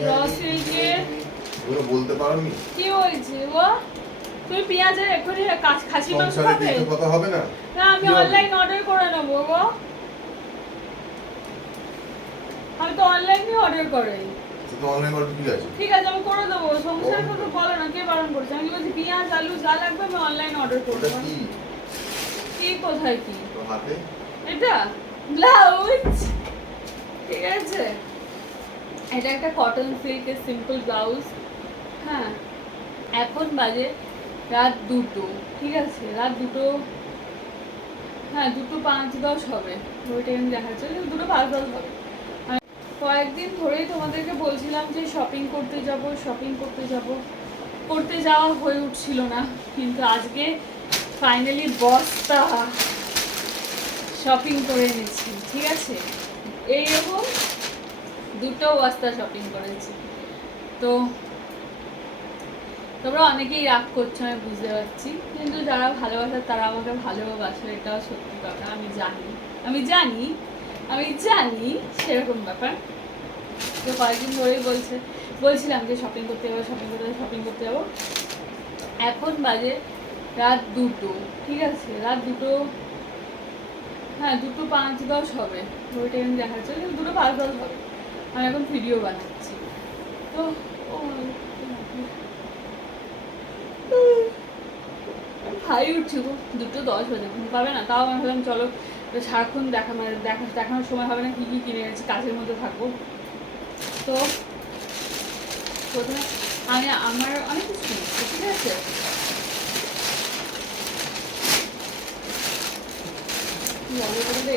রসিকের ওগুলো বলতে পারোনি? কি হয়েছে ও তুমি পেঁয়াজের কাছ- খাসি মাংস খাবে? কথা হবে না। না আমি অনলাইন অর্ডার করে নেব গো আমি তো অনলাইনে অর্ডার করাই তো অনলাইন অর্ডার ঠিক আছে। ঠিক আছে আমি করে দেবো। সংসারে। কথা বলো না কে বারণ করছে? আমি বলছি পেঁয়াজ আলু যা লাগবে আমি অনলাইন অর্ডার করব। কি? কি কোথায় কি? হাতে? এটা? ব্লাউজ? ঠিক আছে। এটা একটা কটন সিল্কের সিম্পল ব্লাউজ হ্যাঁ এখন বাজে রাত দুটো, ঠিক আছে? রাত দুটো হ্যাঁ দুটো পাঁচ দশ হবে। ওই টাইম দেখা যাচ্ছে। দুটো পাঁচ দশ হবে। কয়েকদিন ধরেই তোমাদেরকে বলছিলাম যে শপিং করতে যাব শপিং করতে যাব। করতে যাওয়া হয়ে উঠছিল না, কিন্তু আজকে ফাইনালি বস্তা শপিং করে এনেছি, ঠিক আছে? এইরকম দুটো বস্তা শপিং করেছি। তো তোমরা অনেকেই রাগ করছ, আমি বুঝতে পারছি। কিন্তু যারা ভালোবাসে, তারা আমাকে ভালোবাসে, এটাও সত্যি কথা, আমি জানি। আমি জানি আমি জানি সেরকম ব্যাপার। তো কয়েকদিন ধরেই বলছে, বলছিলাম যে শপিং করতে যাব শপিং করতে যাব শপিং করতে যাব। এখন বাজে রাত দুটো, ঠিক আছে? রাত দুটো হ্যাঁ দুটো পাঁচ দশ হবে। ওই টাইম দেখা যাচ্ছে, দুটো পাঁচ দশ হবে। আমি এখন ভিডিও বানাচ্ছি। তো ভাই উঠছে গো, দুটো দশ বাজে, ঘুম পাবে না? তাও আমি ভাবলাম, চলো সারাক্ষণ দেখা মানে দেখা দেখানোর সময় হবে না, কী কী কিনে এনেছি, কাজের মধ্যে থাকব। তো, প্রথমে আমি আমার অনেক কিছু কিনেছি, ঠিক আছে?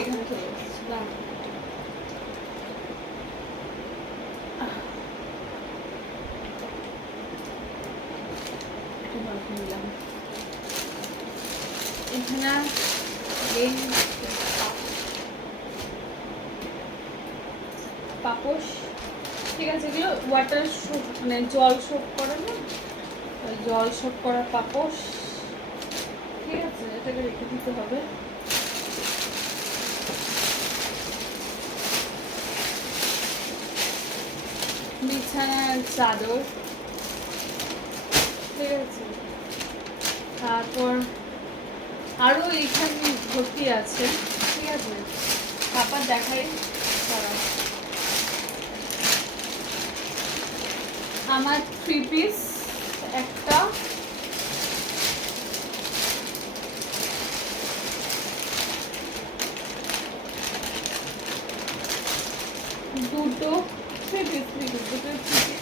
এখানে চলে এসেছি নিলাম। এখানে পাপোশ ঠিক আছে, এগুলো ওয়াটার মানে জল করে না? জল করা পাপোশ ঠিক আছে, এটাকে রেখে দিতে হবে। বিছানার চাদর। ঠিক আছে। তারপর আরও এইখানে ভর্তি আছে। ঠিক আছে? পাপা দেখাই। আমার থ্রি পিস একটা। দুটো থ্রি পিস থ্রি পিস দুটো থ্রি পিস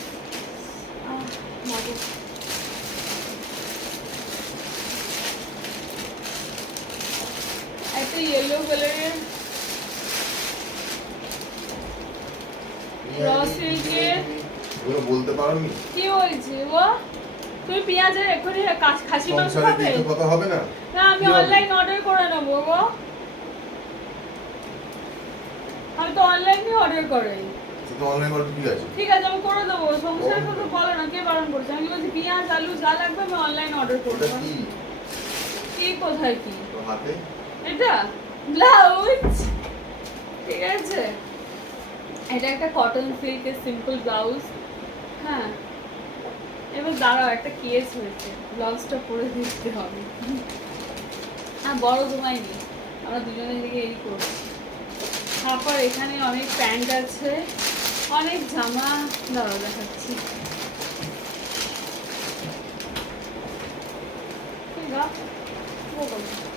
একটা ইয়েলো কালারের ওগুলো বলতে পারোনি কি হয়েছে ও তুমি পেঁয়াজের এক্ষুনি খাসি মাংস খাবে কথা হবে না না আমি কি হবে? অনলাইন অর্ডার করে নেব গো আমি তো অনলাইনে অর্ডার করাই তো অনলাইন অর্ডার ঠিক আছে ঠিক আছে আমি করে দেবো সংসারে ও। বলো না কে বারণ করছে আমি বলছি পেঁয়াজ আলু যা লাগবে আমি অনলাইন অর্ডার করব কি কোথায় কি হাতে এটা? ব্লাউজ ঠিক আছে। এটা একটা কটন সিল্কের সিম্পল ব্লাউজ হ্যাঁ। এবার দাঁড়াও, একটা কেস হয়েছে। ব্লাউজটা পরে দিতে হবে। হ্যাঁ বড় ঘুমাইনি আমরা দুজনের দিকে এই করছি তারপর এখানে অনেক প্যান্ট আছে। অনেক জামা। দাঁড়াও, দেখাচ্ছি। বাবা। আর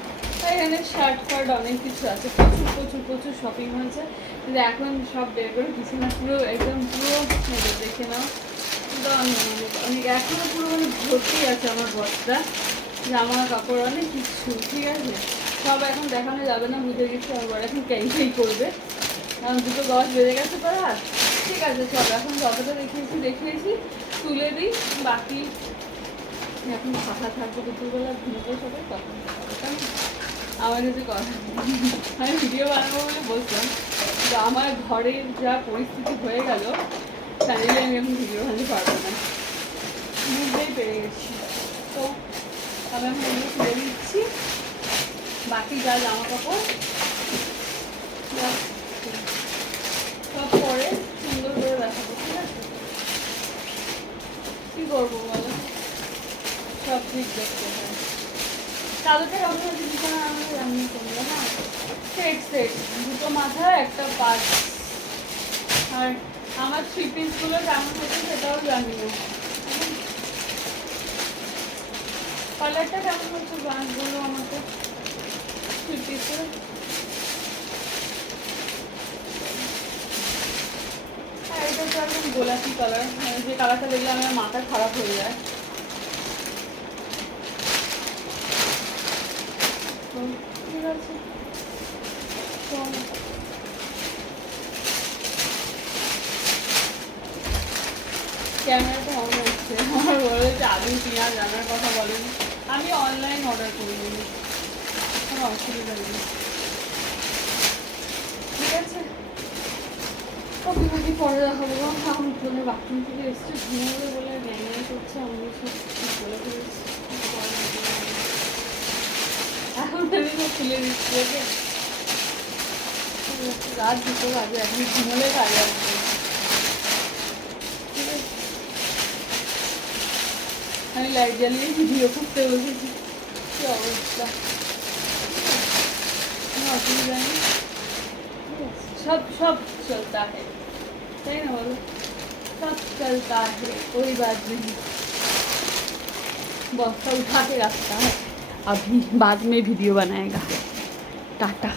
এখানে শার্ট ফার্ট অনেক কিছু আছে। প্রচুর প্রচুর প্রচুর শপিং হয়েছে। কিন্তু এখন সব বের করে কিছু না পুরো, একদম পুরো দেখে নাও। অনেক অনেক পুরো মানে ভর্তি আছে আমার বস্তা জামা কাপড় অনেক কিছু, ঠিক আছে? সব এখন দেখানো যাবে না বুঝে গেছি, আমার এখন ক্যান্সেল করবে। কারণ দুটো দশ বেজে গেছে রাত ঠিক আছে সব এখন যতটা দেখিয়েছি দেখিয়েছি, তুলে দিই, বাকি এখন ফাঁকা থাকব দুপুরবেলা, ঘুমোবো সবাই, তখন আমার সাথে কথা আমি ভিডিও বানাবো বলে বলতাম তো আমার ঘরের যা পরিস্থিতি হয়ে গেল চ্যানেলে আমি এখন ভিডিও বানাতে পারব না। বুঝতেই পেরে গেছি। তো তবে আমি এগুলো তুলে দিচ্ছি বাকি যা জামা কাপড় সব পরে সুন্দর করে দেখাবো, ঠিক আছে? কী করব বলো? সব ঠিক দেখতে হয় বিছানা আমরা জানি তোমরা না সেট সেট, দুটো মাথা একটা পাট আর আমার থ্রি পিসগুলো কেমন হয়েছে সেটাও জানি না। কালারটা কেমন হচ্ছে বাঁশগুলো আমাকে। থ্রি পিসের। হ্যাঁ এটা তো একদম গোলাপি কালার মানে যে কালারটা দেখলে আমার মাথা খারাপ হয়ে যায় তো ঠিক আছে। ক্যামেরাটা অন হচ্ছে। আমার বলেছে আলু পেঁয়াজ কথা বলেনি। আমি অনলাইন অর্ডার করে কোনো অসুবিধা নেই। ঠিক আছে? ওকে বাকি পরে দেখাবো ফোনে বাথরুম থেকে এসছে। ঘুমাবে বলে ন্যায় করছে আমি ঠিক বলে ফেলেছি এখন আমি তো খুলে দিচ্ছি ওকে রাত দুটো বাজে এখন ঘুমোলে কাজে আমি লাইট জ্বালিয়ে ভিডিও করতে বসেছি কি অবস্থা অসুবিধা নেই সব সব চলতা তাই না বলো সব চলতা হে कोई बात नहीं বস্তা উঠাতে রাখতা হ্যাঁ अभी बाद में वीडियो बनाएगा। टाटा।